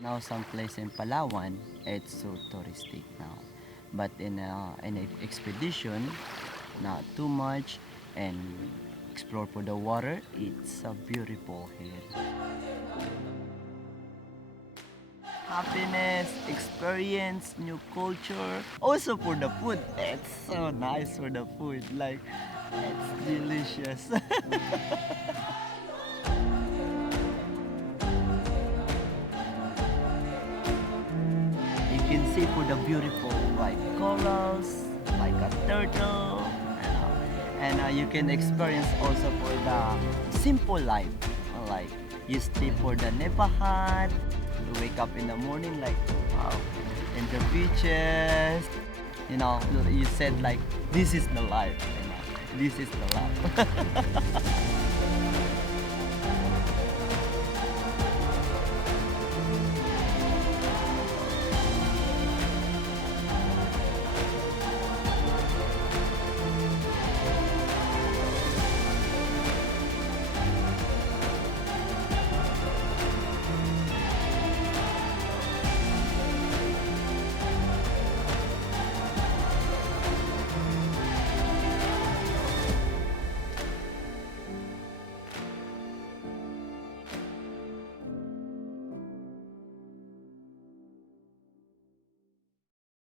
Now some place in Palawan, it's so touristic now. But in an expedition, not too much, and explore for the water, it's a beautiful here. Happiness, experience, new culture. Also for the food, it's so nice for the food. Like, it's delicious. You can see for the beautiful like corals, like a turtle, and you can experience also for the simple life, like you sleep for the nepa hut, you wake up in the morning like wow, in the beaches, you know, you said like this is the life, this is the life.